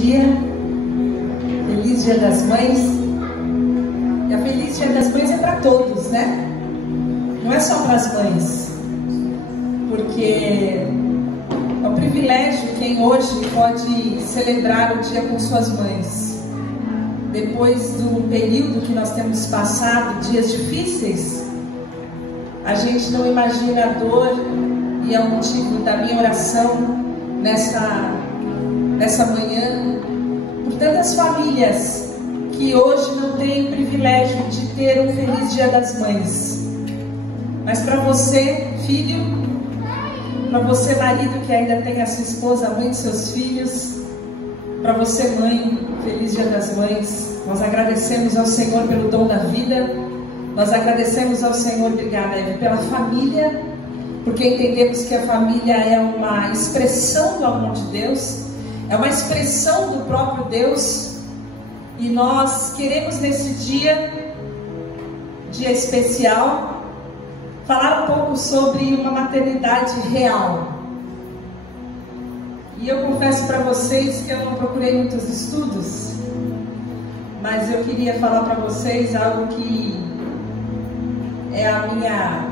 dia, feliz Dia das Mães. E a feliz Dia das Mães é para todos, né? Não é só para as mães, porque é um privilégio quem hoje pode celebrar o dia com suas mães. Depois do período que nós temos passado, dias difíceis, a gente não imagina a dor, e é o motivo da minha oração nessa manhã, por tantas famílias que hoje não têm o privilégio de ter um feliz Dia das Mães. Mas para você, filho, para você, marido, que ainda tem a sua esposa, a mãe de seus filhos, para você, mãe, feliz Dia das Mães. Nós agradecemos ao Senhor pelo dom da vida. Nós agradecemos ao Senhor, obrigada, Eve, pela família, porque entendemos que a família é uma expressão do amor de Deus, é uma expressão do próprio Deus. E nós queremos nesse dia especial, falar um pouco sobre uma maternidade real. E eu confesso para vocês que eu não procurei muitos estudos, mas eu queria falar para vocês algo que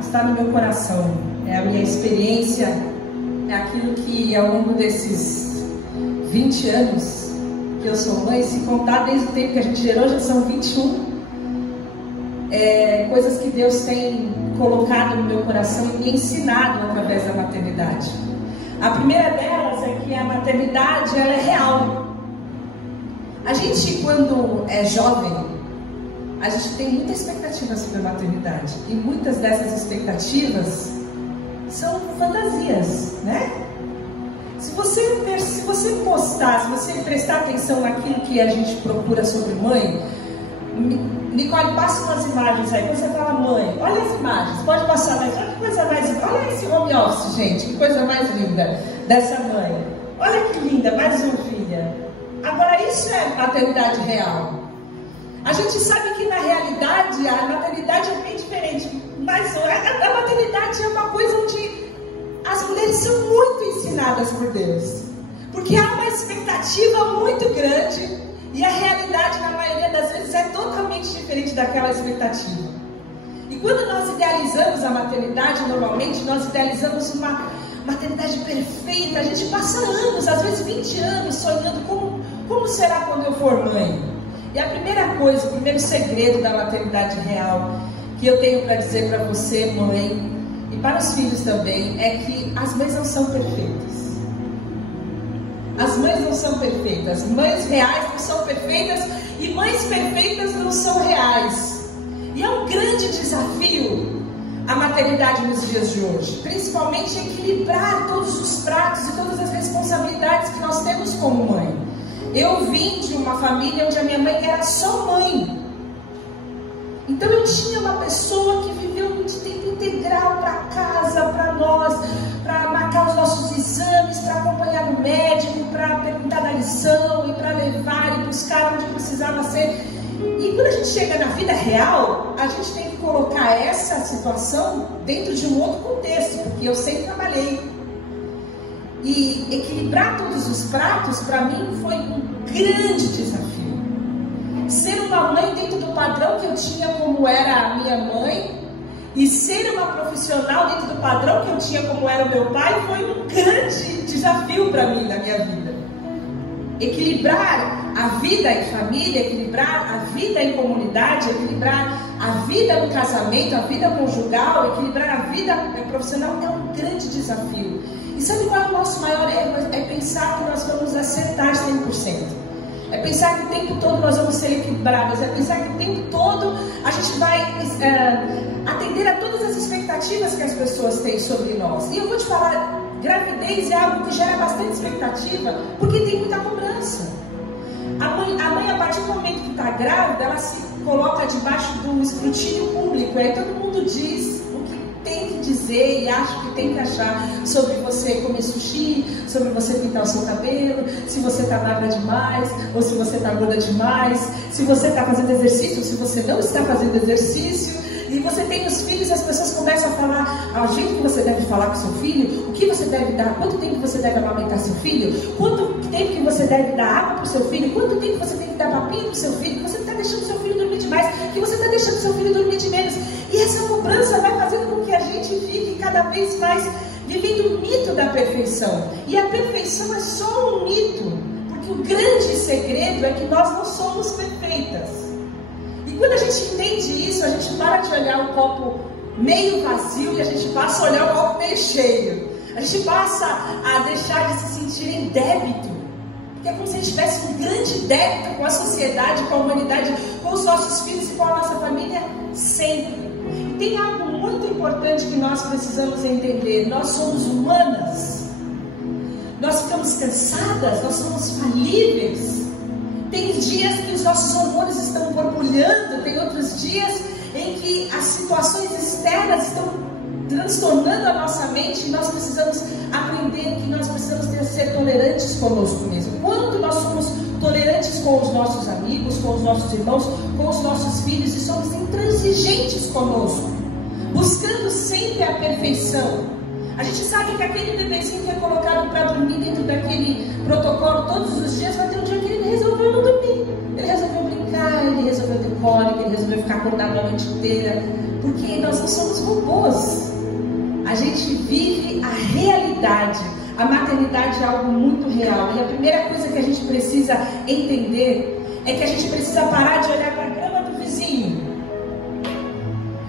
está no meu coração, é a minha experiência, é aquilo que ao longo desses 20 anos que eu sou mãe, se contar desde o tempo que a gente gerou, já são 21, coisas que Deus tem colocado no meu coração e me ensinado através da maternidade. A primeira delas é que a maternidade, ela é real. A gente, quando é jovem, a gente tem muita expectativa sobre a maternidade, e muitas dessas expectativas são fantasias, né? Se você prestar atenção naquilo que a gente procura sobre mãe, Nicole, passa umas imagens aí. Quando você fala mãe, olha as imagens, pode passar mais, olha que coisa mais, olha esse home office, gente, que coisa mais linda dessa mãe, olha que linda, mais uma filha. Agora, isso é maternidade real. A gente sabe que na realidade a maternidade é bem diferente, mas a maternidade é uma coisa onde as mulheres são muito ensinadas por Deus, porque há uma expectativa muito grande e a realidade na maioria das vezes é totalmente diferente daquela expectativa. E quando nós idealizamos a maternidade, normalmente nós idealizamos uma maternidade perfeita. A gente passa anos, às vezes 20 anos, sonhando como será quando eu for mãe. E a primeira coisa, o primeiro segredo da maternidade real que eu tenho para dizer para você, mãe, e para os filhos também, é que as mães não são perfeitas. As mães não são perfeitas, mães reais não são perfeitas e mães perfeitas não são reais. E é um grande desafio a maternidade nos dias de hoje, principalmente equilibrar todos os pratos e todas as responsabilidades que nós temos como mãe. Eu vim de uma família onde a minha mãe era só mãe. Então eu tinha uma pessoa que viveu de tempo integral para casa, para nós, para marcar os nossos exames, para acompanhar no médico, para perguntar da lição e para levar e buscar onde precisava ser. E quando a gente chega na vida real, a gente tem que colocar essa situação dentro de um outro contexto, porque eu sempre trabalhei. E equilibrar todos os pratos, para mim, foi um grande desafio. Ser uma mãe dentro do padrão que eu tinha como era a minha mãe, e ser uma profissional dentro do padrão que eu tinha como era o meu pai, foi um grande desafio para mim na minha vida. Equilibrar a vida em família, equilibrar a vida em comunidade, equilibrar a vida no casamento, a vida conjugal, equilibrar a vida profissional é um grande desafio. E sabe qual é o nosso maior erro? É pensar que nós vamos acertar 100%. É pensar que o tempo todo nós vamos ser equilibradas. É pensar que o tempo todo a gente vai atender a todas as expectativas que as pessoas têm sobre nós. E eu vou te falar, gravidez é algo que gera bastante expectativa, porque tem muita cobrança. A mãe, a partir do momento que está grávida, ela se coloca debaixo do escrutínio público. Aí todo mundo diz o que tem que dizer e acha que tem que achar sobre você comer sushi, sobre você pintar o seu cabelo, se você está magra demais ou se você está gorda demais, se você está fazendo exercício ou se você não está fazendo exercício. E você tem os filhos, as pessoas começam a falar ao jeito que você deve falar com seu filho, o que você deve dar, quanto tempo você deve amamentar seu filho, quanto tempo que você deve dar água para o seu filho? Quanto tempo você tem que dar papinha para o seu filho? Que você está deixando o seu filho dormir demais? Que você está deixando o seu filho dormir de menos? E essa cobrança vai fazendo com que a gente fique cada vez mais vivendo o mito da perfeição. E a perfeição é só um mito, porque o grande segredo é que nós não somos perfeitas. E quando a gente entende isso, a gente para de olhar o copo meio vazio e a gente passa a olhar o copo meio cheio. A gente passa a deixar de se sentir em débito, porque é como se a gente tivesse um grande débito com a sociedade, com a humanidade, com os nossos filhos e com a nossa família, sempre. E tem algo muito importante que nós precisamos entender: nós somos humanas, nós ficamos cansadas, nós somos falíveis. Tem dias que os nossos hormônios estão borbulhando, tem outros dias em que as situações externas estão transtornando a nossa mente, e nós precisamos aprender que nós precisamos ser tolerantes conosco mesmo. Quando nós somos tolerantes com os nossos amigos, com os nossos irmãos, com os nossos filhos, e somos intransigentes conosco, buscando sempre a perfeição. A gente sabe que aquele bebezinho que é colocado para dormir dentro daquele protocolo todos os dias, vai ter um dia que ele resolveu não dormir, ele resolveu brincar, ele resolveu ter cólica, ele resolveu ficar acordado a noite inteira, porque nós não somos robôs. A gente vive a realidade. A maternidade é algo muito real. E a primeira coisa que a gente precisa entender é que a gente precisa parar de olhar para a grama do vizinho.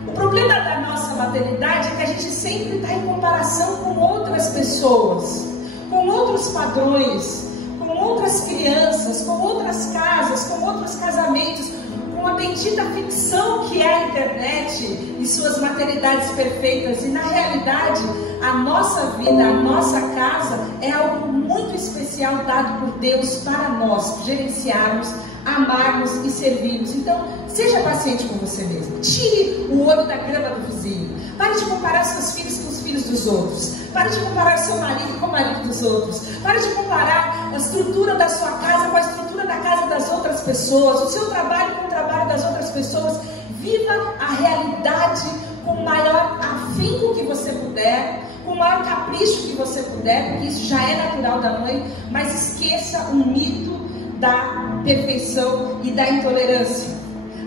O problema da nossa maternidade é que a gente sempre está em comparação com outras pessoas, com outros padrões, com outras crianças, com outras casas, com outros casamentos, com a bendita ficção que é a internet e suas maternidades perfeitas. E na realidade, a nossa vida, a nossa casa é algo muito especial dado por Deus para nós gerenciarmos, amarmos e servirmos. Então, seja paciente com você mesmo. Tire o olho da grama do vizinho. Pare de comparar seus filhos com os filhos dos outros. Pare de comparar seu marido com o marido dos outros. Pare de comparar a estrutura da sua casa com a estrutura da casa das outras pessoas, o seu trabalho com o trabalho das outras pessoas. Viva a realidade com o maior afinco que você puder, com o maior capricho que você puder, porque isso já é natural da mãe, mas esqueça o mito da perfeição e da intolerância.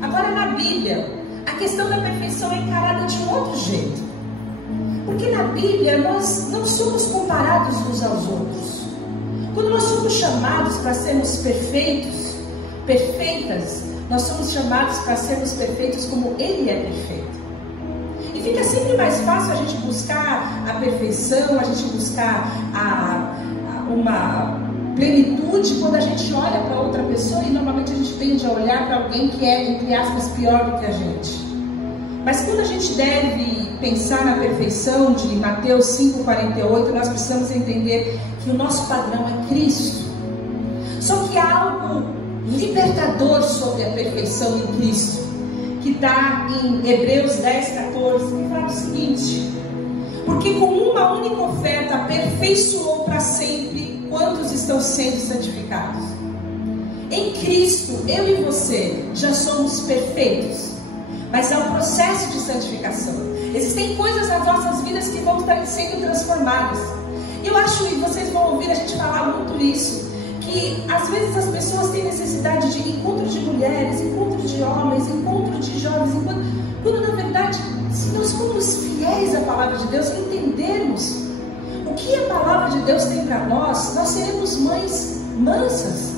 Agora, na Bíblia, a questão da perfeição é encarada de um outro jeito, porque na Bíblia nós não somos comparados uns aos outros. Quando nós somos chamados para sermos perfeitos, perfeitas, nós somos chamados para sermos perfeitos como Ele é perfeito. E fica sempre mais fácil a gente buscar a perfeição, a gente buscar uma plenitude quando a gente olha para outra pessoa, e normalmente a gente tende a olhar para alguém que é, entre aspas, pior do que a gente. Mas quando a gente deve pensar na perfeição de Mateus 5,48, nós precisamos entender que o nosso padrão é Cristo. Só que há algo libertador sobre a perfeição em Cristo, que está em Hebreus 10,14, que fala o seguinte: porque com uma única oferta aperfeiçoou para sempre quantos estão sendo santificados. Em Cristo, eu e você já somos perfeitos, mas é um processo de santificação. Existem coisas nas nossas vidas que vão estar sendo transformadas. Eu acho, e vocês vão ouvir a gente falar muito isso, que às vezes as pessoas têm necessidade de encontros de mulheres, encontros de homens, encontros de jovens, quando na verdade, se nós formos fiéis à palavra de Deus, entendermos o que a palavra de Deus tem para nós, nós seremos mães mansas,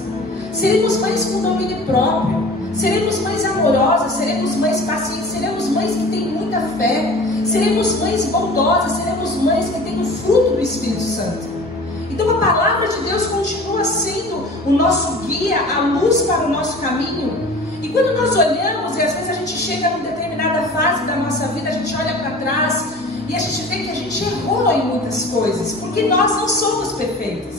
seremos mães com domínio próprio, seremos mães amorosas, seremos mães pacientes, seremos mães que têm muita fé, seremos mães bondosas, seremos mães que têm o fruto do Espírito Santo. Então a palavra de Deus continua sendo o nosso guia, a luz para o nosso caminho. E quando nós olhamos, e às vezes a gente chega em determinada fase da nossa vida, a gente olha para trás e a gente vê que a gente errou em muitas coisas, porque nós não somos perfeitos.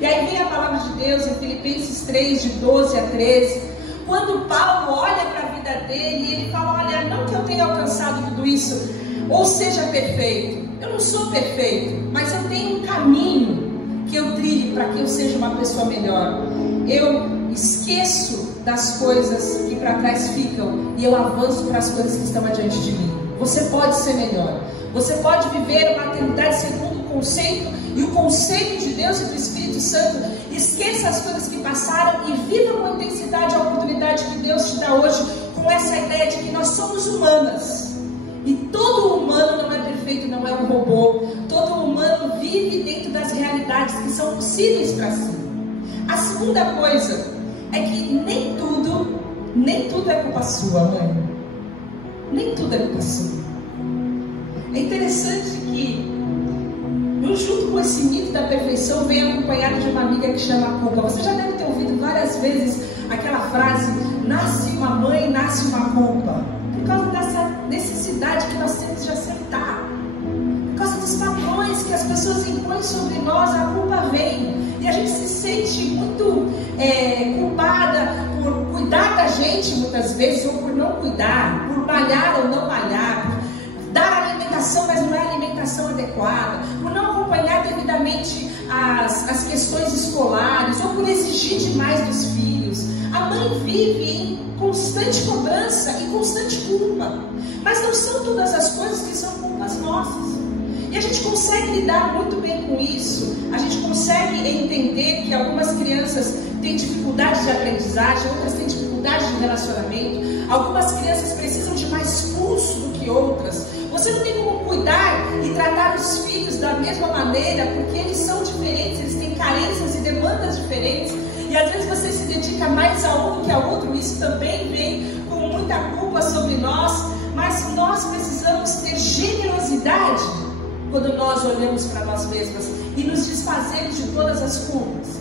E aí vem a palavra de Deus em Filipenses 3, de 12 a 13, quando Paulo olha para a vida dele e ele fala: olha, não que eu tenha alcançado tudo isso, ou seja perfeito, eu não sou perfeito, mas eu tenho um caminho que eu trilhe para que eu seja uma pessoa melhor. Eu esqueço das coisas que para trás ficam e eu avanço para as coisas que estão adiante de mim. Você pode ser melhor. Você pode viver uma maternidade segundo o conceito e o conceito de Deus e do Espírito Santo. E Esqueça as coisas que passaram e viva com intensidade a oportunidade que Deus te dá hoje, com essa ideia de que nós somos humanas. E todo humano não é perfeito, não é um robô. Todo humano vive dentro das realidades que são possíveis para si. A segunda coisa é que nem tudo é culpa sua, mãe. Nem tudo é culpa sua. É interessante que, junto com esse mito da perfeição, vem acompanhado de uma amiga que chama culpa. Você já deve ter ouvido várias vezes aquela frase: nasce uma mãe, nasce uma culpa. Por causa dessa necessidade que nós temos de acertar. Por causa dos padrões que as pessoas impõem sobre nós, a culpa vem. E a gente se sente muito culpada por cuidar da gente muitas vezes, ou por não cuidar, por malhar ou não malhar, por dar alimentação, mas não é a alimentação adequada, por não acompanhar devidamente as questões escolares, ou por exigir demais dos filhos. A mãe vive em constante cobrança e constante culpa. Mas não são todas as coisas que são culpas nossas. E a gente consegue lidar muito bem com isso. A gente consegue entender que algumas crianças têm dificuldade de aprendizagem, outras têm dificuldade de relacionamento. Algumas crianças precisam de mais curso do que outras. Você não tem como cuidar e tratar os filhos da mesma maneira, porque eles são diferentes, eles têm carências e demandas diferentes. E às vezes você se dedica mais a um do que ao outro. Isso também vem com muita culpa sobre nós. Mas nós precisamos ter generosidade quando nós olhamos para nós mesmas e nos desfazemos de todas as culpas.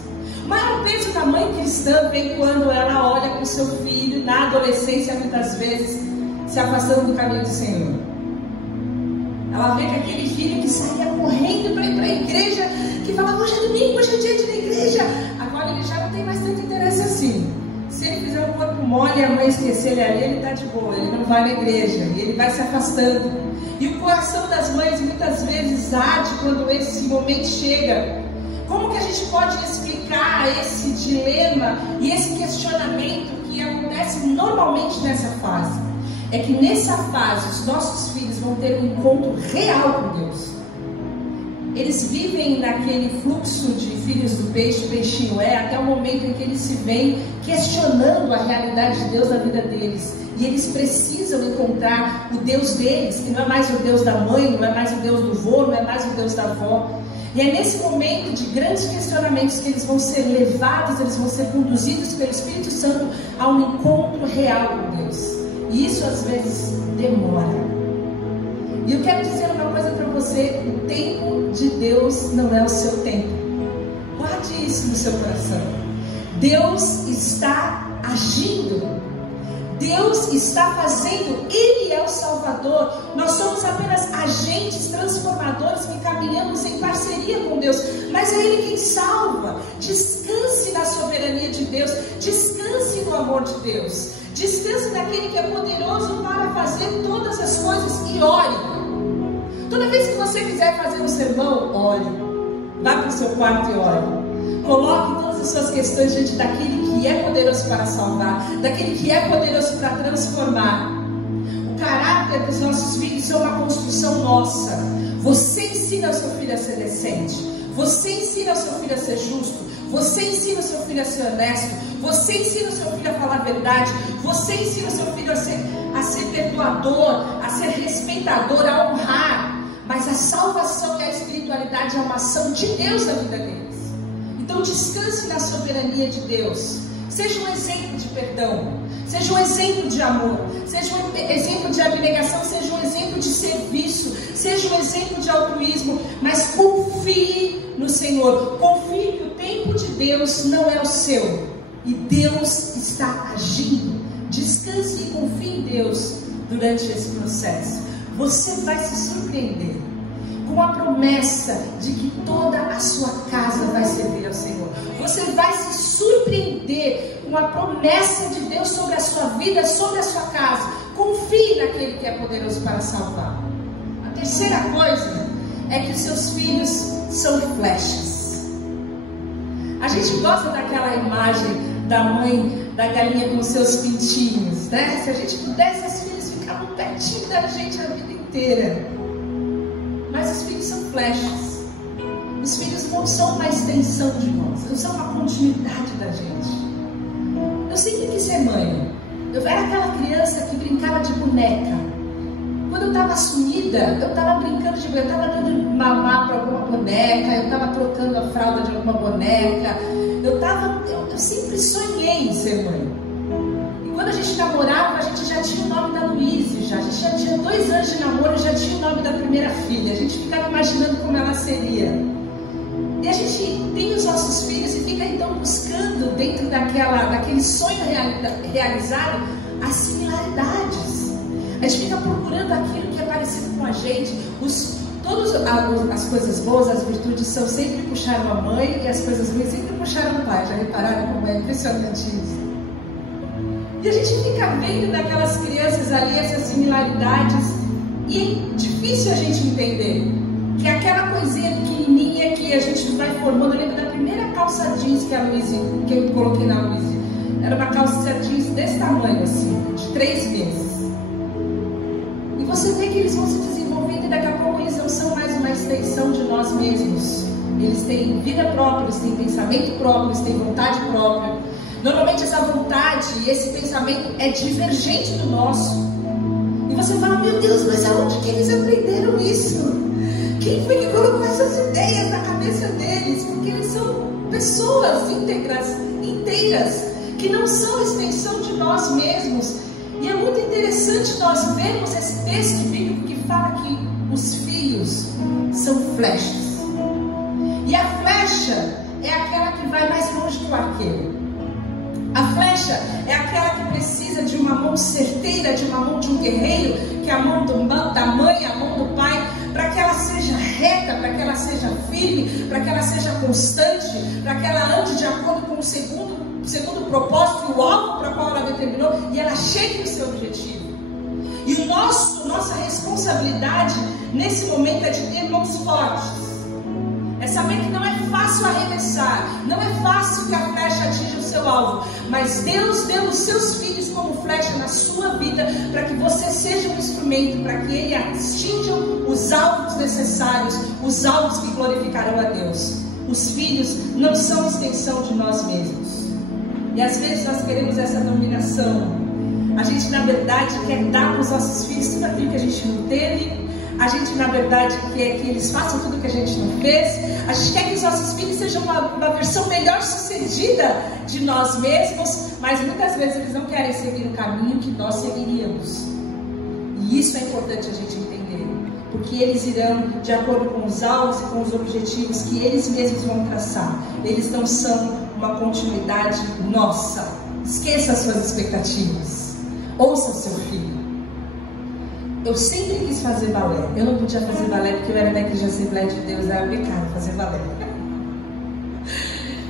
O maior peso da mãe cristã vem quando ela olha para o seu filho, na adolescência, muitas vezes, se afastando do caminho do Senhor. Ela vê que aquele filho que saía correndo para ir para a igreja, que falava: hoje é domingo, hoje é dia de ir na igreja, agora ele já não tem mais tanto interesse assim. Se ele fizer um corpo mole e a mãe esquecer ele ali, ele está de boa, ele não vai na igreja, e ele vai se afastando. E o coração das mães muitas vezes arde quando esse momento chega. Como que a gente pode explicar esse dilema e esse questionamento que acontece normalmente nessa fase? É que nessa fase os nossos filhos vão ter um encontro real com Deus. Eles vivem naquele fluxo de filhos do peixe, peixinho até o momento em que eles se veem questionando a realidade de Deus na vida deles. E eles precisam encontrar o Deus deles, que não é mais o Deus da mãe, não é mais o Deus do vô, não é mais o Deus da avó. E é nesse momento de grandes questionamentos que eles vão ser levados, eles vão ser conduzidos pelo Espírito Santo a um encontro real com Deus. E isso às vezes demora. E eu quero dizer uma coisa para você: o tempo de Deus não é o seu tempo. Guarde isso no seu coração. Deus está agindo. Deus está fazendo. Ele é o Salvador. Nós somos apenas agentes transformadores que caminhamos em parceria com Deus. Mas é Ele quem salva. Descanse na soberania de Deus. Descanse no amor de Deus. Descanse naquele que é poderoso para fazer todas as coisas. E ore. Toda vez que você quiser fazer um sermão, ore. Vá para o seu quarto e ore. Coloque todas as suas questões diante daquele que é poderoso para salvar, daquele que é poderoso para transformar. O caráter dos nossos filhos é uma construção nossa. Você ensina o seu filho a ser decente. Você ensina o seu filho a ser justo. Você ensina o seu filho a ser honesto. Você ensina o seu filho a falar a verdade. Você ensina o seu filho a ser perdoador, a ser respeitador, a honrar. Mas a salvação e a espiritualidade é uma ação de Deus na vida deles. Então descanse na soberania de Deus. Seja um exemplo de perdão. Seja um exemplo de amor. Seja um exemplo de abnegação. Seja um exemplo de serviço. Seja um exemplo de altruísmo. Mas confie no Senhor. Confie que o tempo de Deus não é o seu. E Deus está agindo. Descanse e confie em Deus durante esse processo. Você vai se surpreender com a promessa de que toda a sua casa vai servir ao Senhor. Você vai se surpreender com a promessa de Deus sobre a sua vida, sobre a sua casa. Confie naquele que é poderoso para salvar. A terceira coisa é que os seus filhos são flechas. A gente gosta daquela imagem da mãe, da galinha com seus pintinhos, né? Se a gente pudesse, os filhos ficavam pertinho da gente a vida inteira. Mas os filhos são flechas. Os filhos não são uma extensão de nós, não são uma continuidade da gente. Eu sempre quis ser mãe. Eu era aquela criança que brincava de boneca. Quando eu estava sumida, eu estava brincando de boneca, eu estava dando mamar para alguma boneca, eu estava trocando a fralda de alguma boneca. Eu sempre sonhei em ser mãe. E quando a gente namorava, a gente já tinha o nome da Luíse, já. A gente já tinha 2 anos de namoro e já tinha o nome da primeira filha. A gente ficava imaginando como ela seria. E a gente tem os nossos filhos e fica então buscando dentro daquele sonho realizado as similaridades. A gente fica procurando aquilo que é parecido com a gente. Todas as coisas boas, as virtudes são sempre puxaram a mãe e as coisas ruins sempre puxaram o pai. Já repararam como é impressionante isso? E a gente fica vendo naquelas crianças ali essas similaridades e é difícil a gente entender que aquela coisinha pequenininha que a gente vai formando. Eu lembro da primeira calça jeans que eu coloquei na Luíse. Era uma calça jeans desse tamanho assim, de 3 meses. E você vê que eles vão se desenvolvendo e daqui a pouco eles não são mais uma extensão de nós mesmos. Eles têm vida própria, eles têm pensamento próprio, eles têm vontade própria. Normalmente essa vontade e esse pensamento é divergente do nosso. E você fala, meu Deus, mas aonde que eles aprenderam isso? Quem foi que colocou essas ideias na cabeça deles? Porque eles são pessoas inteiras, que não são extensão de nós mesmos. E é muito interessante nós vermos esse texto bíblico que fala que os filhos são flechas. E a flecha é aquela que vai mais longe que o arqueiro. A flecha é aquela que precisa de uma mão certeira, de uma mão de um guerreiro, que é a mão da mãe, a mão do pai, para que ela seja reta, para que ela seja firme, para que ela seja constante, para que ela ande de acordo com o segundo propósito, o alvo para o qual ela determinou, e ela chegue no seu objetivo. E nossa responsabilidade nesse momento é de ter mãos fortes. É saber que não é fácil arremessar, não é fácil que a flecha atinja o seu alvo, mas Deus deu os seus filhos como flecha na sua vida, para que você seja um instrumento, para que ele atinja os alvos necessários, os alvos que glorificarão a Deus. Os filhos não são extensão de nós mesmos. E às vezes nós queremos essa dominação. A gente na verdade quer dar para os nossos filhos tudo aquilo que a gente não teve. A gente na verdade quer que eles façam tudo que a gente não fez. A gente quer que os nossos filhos sejam uma versão melhor sucedida de nós mesmos. Mas muitas vezes eles não querem seguir o caminho que nós seguiríamos. E isso é importante a gente entender. Porque eles irão de acordo com os alvos e com os objetivos que eles mesmos vão traçar. Eles não são uma continuidade nossa. Esqueça as suas expectativas. Ouça seu filho. Eu sempre quis fazer balé. Eu não podia fazer balé porque eu era da Igreja Assembleia de Deus, era pecado fazer balé.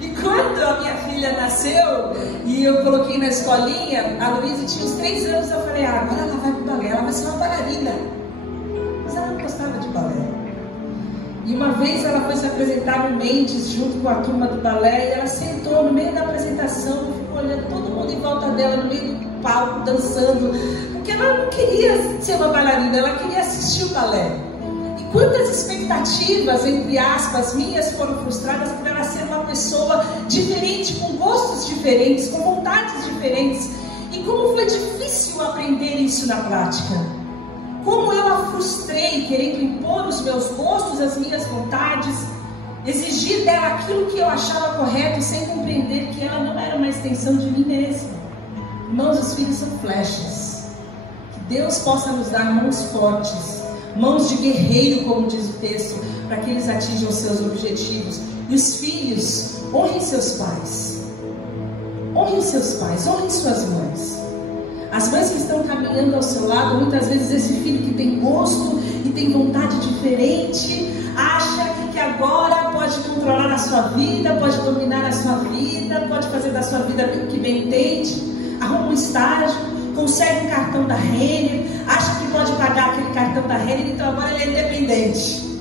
E quando a minha filha nasceu e eu coloquei na escolinha, a Luíse tinha uns 3 anos, eu falei, agora ela vai pro balé, ela vai ser uma bailarina. Mas ela não gostava de balé. E uma vez ela foi se apresentar no Mendes junto com a turma do balé e ela sentou no meio da apresentação, ficou olhando todo mundo em volta dela, no meio do palco, dançando, porque ela não queria ser uma bailarina, ela queria assistir o balé. E quantas expectativas, entre aspas, minhas foram frustradas por ela ser uma pessoa diferente, com gostos diferentes, com vontades diferentes. E como foi difícil aprender isso na prática. Como eu a frustrei, querendo impor os meus gostos, as minhas vontades, exigir dela aquilo que eu achava correto, sem compreender que ela não era uma extensão de mim mesma. Irmãos, os filhos são flechas. Que Deus possa nos dar mãos fortes, mãos de guerreiro, como diz o texto, para que eles atinjam os seus objetivos. E os filhos, honrem seus pais. Honrem seus pais, honrem suas mães. As mães que estão caminhando ao seu lado, muitas vezes esse filho que tem gosto e tem vontade diferente, acha que agora pode controlar a sua vida, pode dominar a sua vida, pode fazer da sua vida o que bem entende. Arruma um estágio, consegue um cartão da Renner, acha que pode pagar aquele cartão da Renner, então agora ele é independente.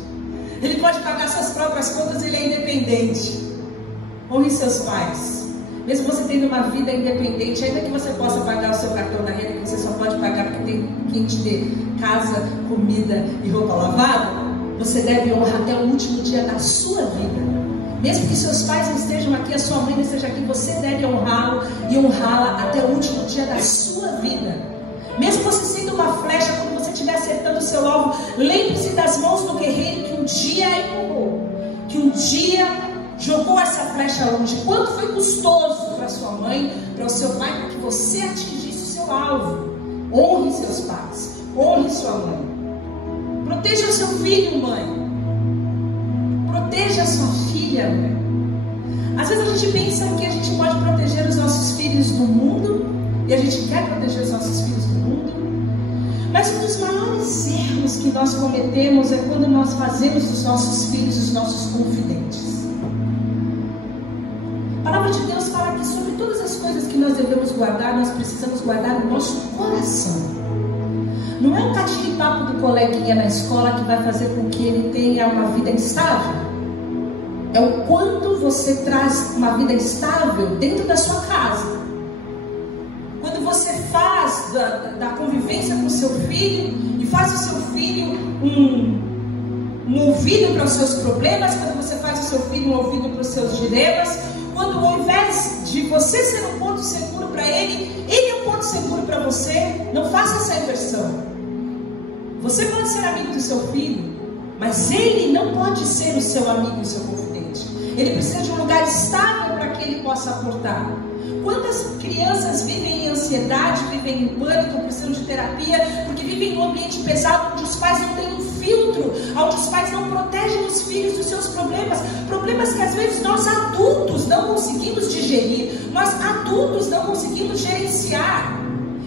Ele pode pagar suas próprias contas, ele é independente. Honre seus pais. Mesmo você tendo uma vida independente, ainda que você possa pagar o seu cartão da Renner, que você só pode pagar porque tem quem te dê casa, comida e roupa lavada, você deve honrar até o último dia da sua vida. Mesmo que seus pais não estejam aqui, a sua mãe não esteja aqui, você deve honrá-lo e honrá-la até o último dia da sua vida. Mesmo você sendo uma flecha, quando você estiver acertando o seu alvo, lembre-se das mãos do guerreiro que um dia empurrou, que um dia jogou essa flecha longe. Quanto foi custoso para sua mãe, para o seu pai, para que você atingisse o seu alvo. Honre seus pais, honre sua mãe. Proteja seu filho, mãe. Proteja sua filha, mãe. Às vezes a gente pensa que a gente pode proteger os nossos filhos do mundo, e a gente quer proteger os nossos filhos do mundo, mas um dos maiores erros que nós cometemos é quando nós fazemos dos nossos filhos os nossos confidentes. A palavra de Deus fala que sobre todas as coisas que nós devemos guardar, nós precisamos guardar o nosso coração. Não é um catiripapo do coleguinha na escola que vai fazer com que ele tenha uma vida instável. É o quanto você traz uma vida instável dentro da sua casa. Quando você faz da convivência com o seu filho e faz o seu filho um ouvido para os seus problemas, quando você faz o seu filho um ouvido para os seus dilemas, quando ao invés de você ser um ponto seguro para ele, ele é um ponto seguro para você, não faça essa inversão. Você pode ser amigo do seu filho, mas ele não pode ser o seu amigo e o seu confidente. Ele precisa de um lugar estável para que ele possa aportar. Quantas crianças vivem em ansiedade, vivem em pânico, precisam de terapia, porque vivem em um ambiente pesado, onde os pais não têm um filtro, onde os pais não protegem os filhos dos seus problemas, problemas que às vezes nós adultos não conseguimos digerir, nós adultos não conseguimos gerenciar,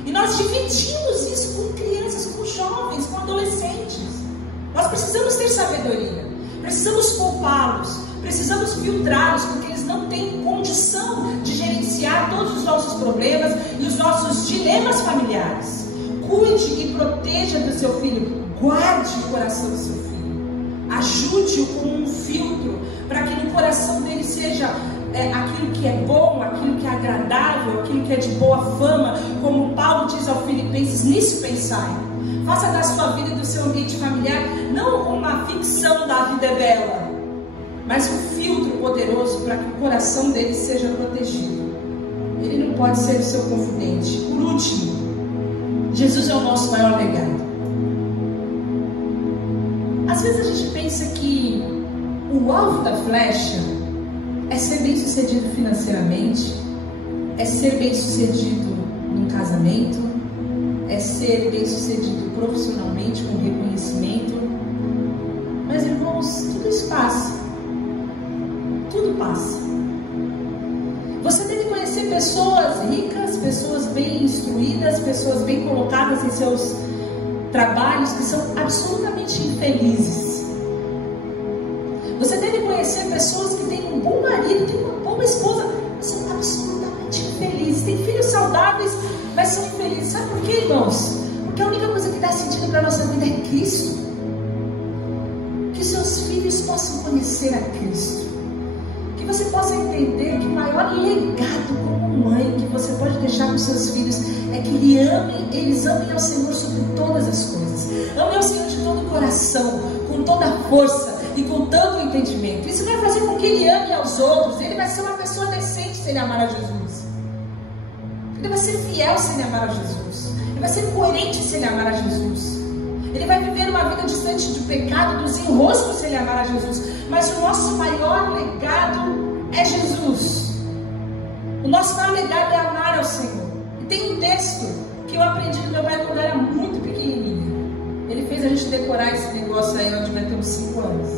e nós dividimos isso com crianças, com jovens, com adolescentes. Nós precisamos ter sabedoria, precisamos poupá-los, precisamos filtrá-los, porque eles não têm condição de gerenciar todos os nossos problemas e os nossos dilemas familiares. Cuide e proteja do seu filho, guarde o coração do seu filho, ajude-o com um filtro, para que no coração dele seja aquilo que é bom, aquilo que é agradável, aquilo que é de boa fama, como Paulo diz aos Filipenses, nisso pensai. Faça da sua vida e do seu ambiente familiar não uma ficção da vida é bela, mas um filtro poderoso para que o coração dele seja protegido. Ele não pode ser o seu confidente. Por último, Jesus é o nosso maior legado. Às vezes a gente pensa que o alvo da flecha é ser bem sucedido financeiramente, é ser bem sucedido no casamento, é ser bem sucedido profissionalmente, com reconhecimento. Mas irmãos, tudo isso passa. Tudo passa. Você deve conhecer pessoas ricas, pessoas bem instruídas, pessoas bem colocadas em seus trabalhos, que são absolutamente infelizes. Você deve conhecer pessoas que têm um bom marido, têm uma boa esposa, mas são absolutamente infelizes. Têm filhos saudáveis, mas são infelizes. Sabe por quê, irmãos? Porque a única coisa que dá sentido para a nossa vida é Cristo. Que seus filhos possam conhecer a Cristo. Que você possa entender que o maior legado como mãe que você pode deixar para os seus filhos é que eles amem ao Senhor sobre todas as coisas. Amem ao Senhor de todo o coração, com toda a força e com todo o entendimento. Isso vai fazer com que ele ame aos outros. Ele vai ser uma pessoa decente se ele amar a Jesus. Ele vai ser fiel se ele amar a Jesus. Ele vai ser coerente se ele amar a Jesus. Ele vai viver uma vida distante do pecado, dos enroscos se ele amar a Jesus. Mas o nosso maior legado é Jesus. O nosso maior legado é amar ao Senhor. E tem um texto que eu aprendi do meu pai quando eu era muito pequenininha. Ele fez a gente decorar esse negócio aí, onde vai ter uns 5 anos.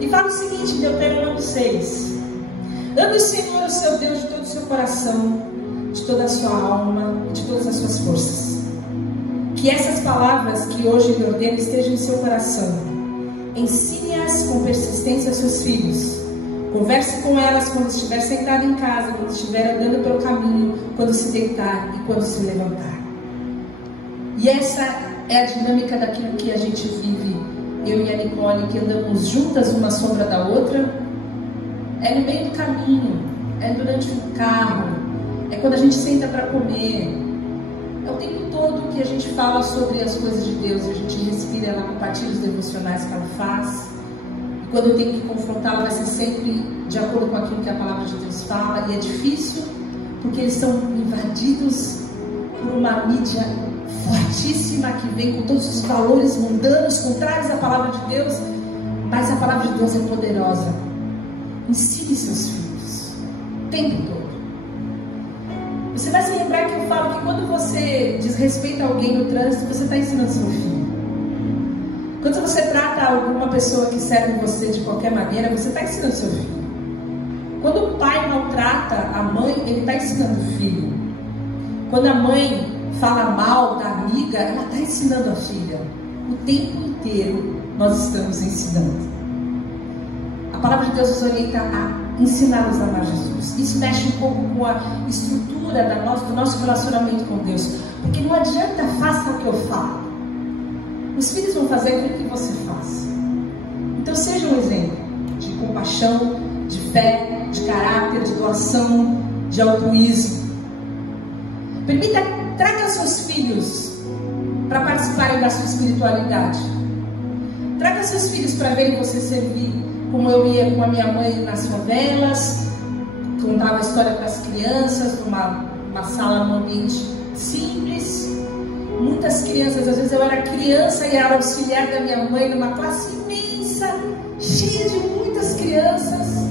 E fala o seguinte, Deuteronômio 6. Ame o Senhor, o seu Deus, de todo o seu coração, de toda a sua alma e de todas as suas forças. Que essas palavras que hoje lhe ordeno estejam em seu coração. Ensine-as com persistência aos seus filhos. Converse com elas quando estiver sentado em casa, quando estiver andando pelo caminho, quando se deitar e quando se levantar. E essa é a dinâmica daquilo que a gente vive, eu e a Nicole, que andamos juntas, uma sombra da outra. É no meio do caminho, é durante o carro, é quando a gente senta para comer, É o tempo todo que a gente fala sobre as coisas de Deus, a gente respira, ela compartilha os devocionais que ela faz. E quando eu tenho que confrontá-la, vai ser sempre de acordo com aquilo que a palavra de Deus fala. E é difícil, porque eles estão invadidos por uma mídia fortíssima que vem com todos os valores mundanos, contrários à palavra de Deus. Mas a palavra de Deus é poderosa. Ensine seus filhos o tempo todo. Você vai se lembrar que eu falo que quando você desrespeita alguém no trânsito, você está ensinando seu filho. Quando você trata alguma pessoa que serve você de qualquer maneira, você está ensinando seu filho. Quando o pai maltrata a mãe, ele está ensinando o filho. Quando a mãe fala mal da amiga, ela está ensinando a filha. O tempo inteiro nós estamos ensinando. A palavra de Deus nos orienta a ensiná-los a amar Jesus. Isso mexe um pouco com a estrutura do nosso relacionamento com Deus. Porque não adianta faça o que eu falo. Os filhos vão fazer aquilo que você faz. Então seja um exemplo de compaixão, de fé, de caráter, de doação, de altruísmo. Traga seus filhos para participarem da sua espiritualidade. Traga seus filhos para verem você servir, como eu ia com a minha mãe nas favelas, contava a história para as crianças, numa sala, num ambiente simples. Muitas crianças, às vezes eu era criança e era auxiliar da minha mãe numa classe imensa, cheia de muitas crianças.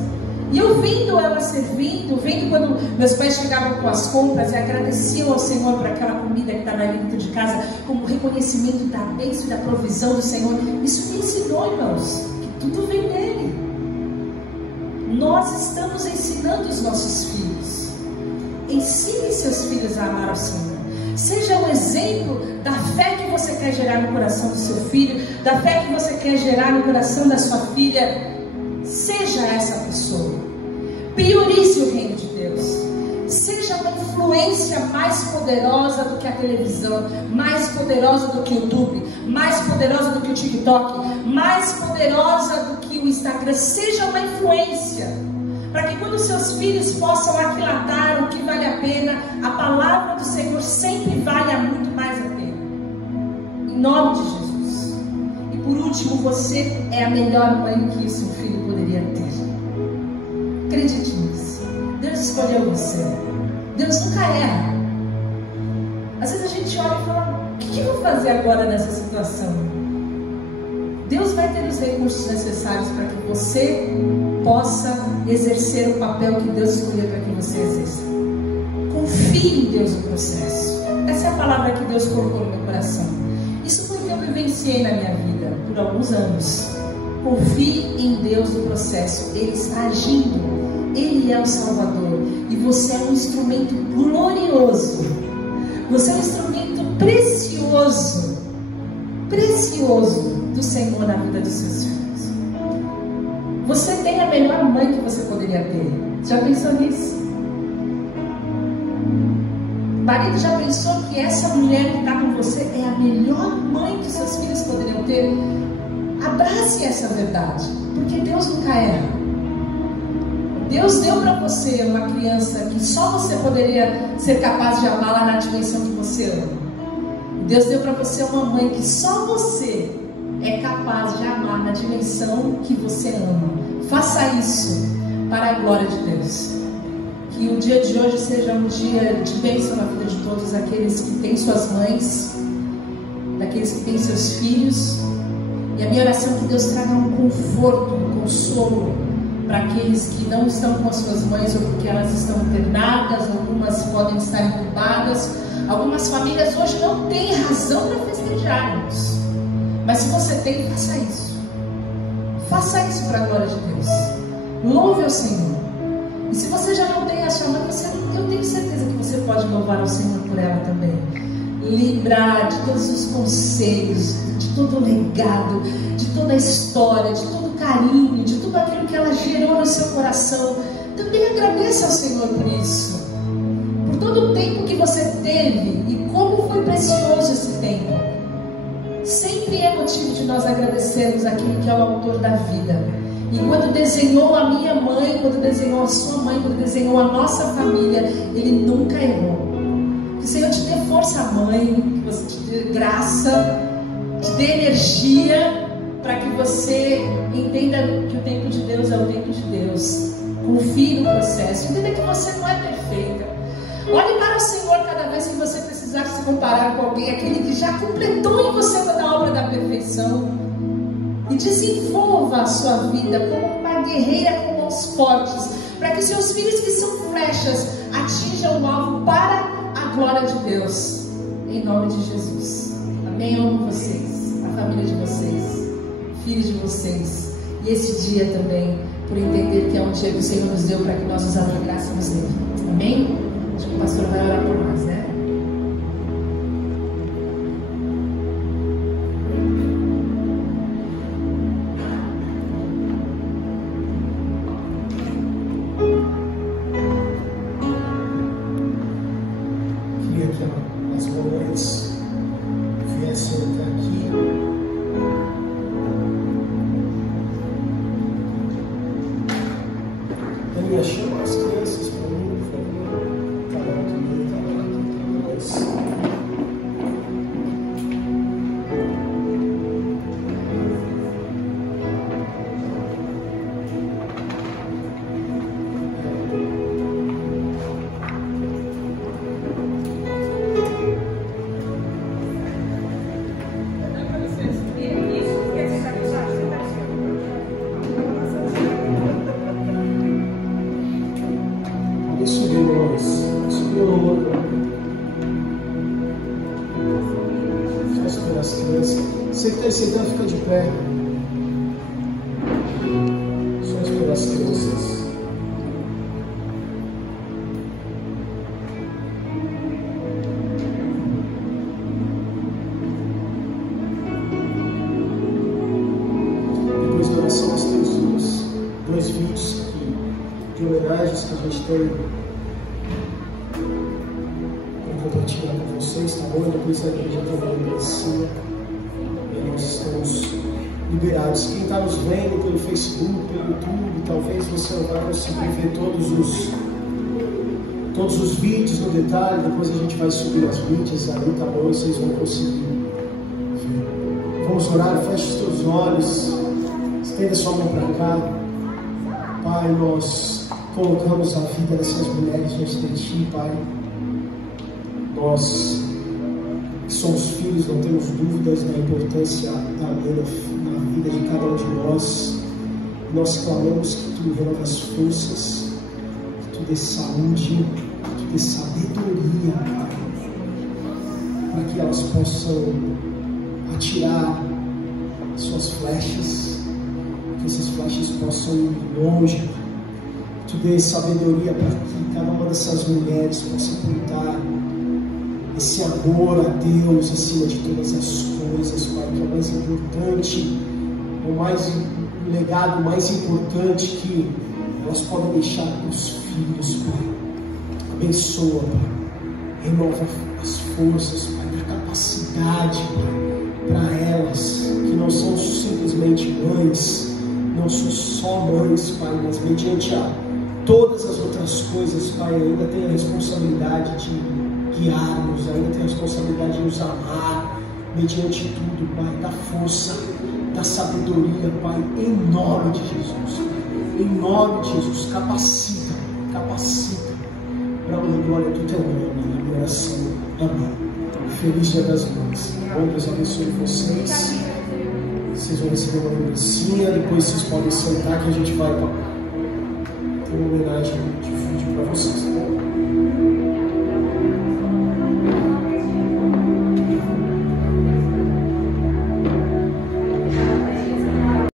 E eu vendo ela servindo, vendo quando meus pais chegavam com as compras e agradeciam ao Senhor por aquela comida que estava ali dentro de casa, como reconhecimento da bênção e da provisão do Senhor. Isso me ensinou, irmãos, que tudo vem dele. Nós estamos ensinando os nossos filhos. Ensine seus filhos a amar ao Senhor. Seja um exemplo da fé que você quer gerar no coração do seu filho, da fé que você quer gerar no coração da sua filha. Seja essa pessoa. Priorize o reino de Deus. Seja uma influência mais poderosa do que a televisão, mais poderosa do que o YouTube, mais poderosa do que o TikTok, mais poderosa do que o Instagram. Seja uma influência, para que quando seus filhos possam aquilatar o que vale a pena, a palavra do Senhor sempre valha muito mais a pena. Em nome de Jesus. E por último, você é a melhor mãe que o seu filho poderia ter. Acredite nisso. Deus escolheu você. Deus nunca erra. Às vezes a gente olha e fala: o que eu vou fazer agora nessa situação? Deus vai ter os recursos necessários para que você possa exercer o papel que Deus escolheu para que você exerça. Confie em Deus no processo. Essa é a palavra que Deus colocou no meu coração. Isso foi o que eu vivenciei na minha vida por alguns anos. Confie em Deus no processo. Ele está agindo. Ele é o Salvador. E você é um instrumento glorioso. Você é um instrumento precioso. Precioso do Senhor na vida dos seus filhos. Você tem a melhor mãe que você poderia ter. Já pensou nisso? Marido, já pensou que essa mulher que está com você é a melhor mãe que seus filhos poderiam ter? Abrace essa verdade, porque Deus nunca erra. Deus deu para você uma criança que só você poderia ser capaz de amar lá na dimensão que você ama. Deus deu para você uma mãe que só você é capaz de amar na dimensão que você ama. Faça isso para a glória de Deus. Que o dia de hoje seja um dia de bênção na vida de todos aqueles que têm suas mães, daqueles que têm seus filhos. E a minha oração é que Deus traga um conforto, um consolo para aqueles que não estão com as suas mães, ou porque elas estão internadas, algumas podem estar intubadas. Algumas famílias hoje não têm razão para festejarmos. Mas se você tem, faça isso. Faça isso para a glória de Deus. Louve ao Senhor. E se você já não tem a sua mãe, eu tenho certeza que você pode louvar ao Senhor por ela também. Lembrar de todos os conselhos, de todo o legado, de toda a história, de todo o carinho, de tudo aquilo que ela gerou no seu coração. Também agradeça ao Senhor por isso. Por todo o tempo que você teve e como foi precioso esse tempo. Sempre é motivo de nós agradecermos aquele que é o autor da vida. E quando desenhou a minha mãe, quando desenhou a sua mãe, quando desenhou a nossa família, Ele nunca errou. Que o Senhor te dê força força, mãe, que você te dê graça, te dê energia, para que você entenda que o tempo de Deus é o tempo de Deus. Confie no processo, entenda que você não é perfeita. Olhe para o Senhor cada vez que você precisar se comparar com alguém, aquele que já completou em você toda a obra da perfeição. E desenvolva a sua vida como uma guerreira com mãos fortes, para que seus filhos que são flechas atinjam o alvo para a glória de Deus. Em nome de Jesus. Amém. Eu amo vocês, a família de vocês, filhos de vocês. E esse dia também, por entender que é um dia que o Senhor nos deu para que nós nos alegrássemos nele. Amém? Acho que o pastor vai orar por nós, né? Queria que as mulheres viessem até aqui. Daniel, chama as crianças para mim, por favor. Tá lá, você que está sentado, fica de pé. Só esperar as crianças. Depois da oração, nós temos dois vídeos aqui de homenagens que a gente tem. Vou compartilhar com vocês, tá bom? Depois a igreja também agradecia. Nós estamos liberados. Quem está nos vendo pelo Facebook, pelo YouTube, talvez você não vai conseguir ver todos os vídeos no detalhe. Depois a gente vai subir as mídias aí, tá bom? Vocês vão conseguir ver. Vamos orar, feche os teus olhos, estenda sua mão para cá. Pai, nós colocamos a vida dessas mulheres diante de Ti, Pai. Nós que somos filhos, não temos dúvidas da importância da lei na vida de cada um de nós. Nós clamamos que Tu renova as forças, que Tu dê saúde, que Tu dê sabedoria, Pai, para que elas possam atirar suas flechas, que essas flechas possam ir longe. Que Tu dê sabedoria para que cada uma dessas mulheres possa apontar esse amor a Deus acima de todas as coisas, Pai, que é o mais importante, o legado mais importante que elas podem deixar para os filhos, Pai. Abençoa, Pai, renova as forças, Pai, dá capacidade, Pai, para elas, que não são simplesmente mães, não são só mães, Pai, mas mediante todas as outras coisas, Pai, ainda tem a responsabilidade de guiar-nos, ainda tem a responsabilidade de nos amar, mediante tudo, Pai, da força, da sabedoria, Pai, em nome de Jesus, em nome de Jesus, capacita, para a glória do Teu nome, na minha oração, amém. Feliz Dia das Mães, bom, Deus abençoe vocês, vocês vão receber uma lembrancinha, depois vocês podem sentar que a gente vai ter uma homenagem de vídeo para vocês.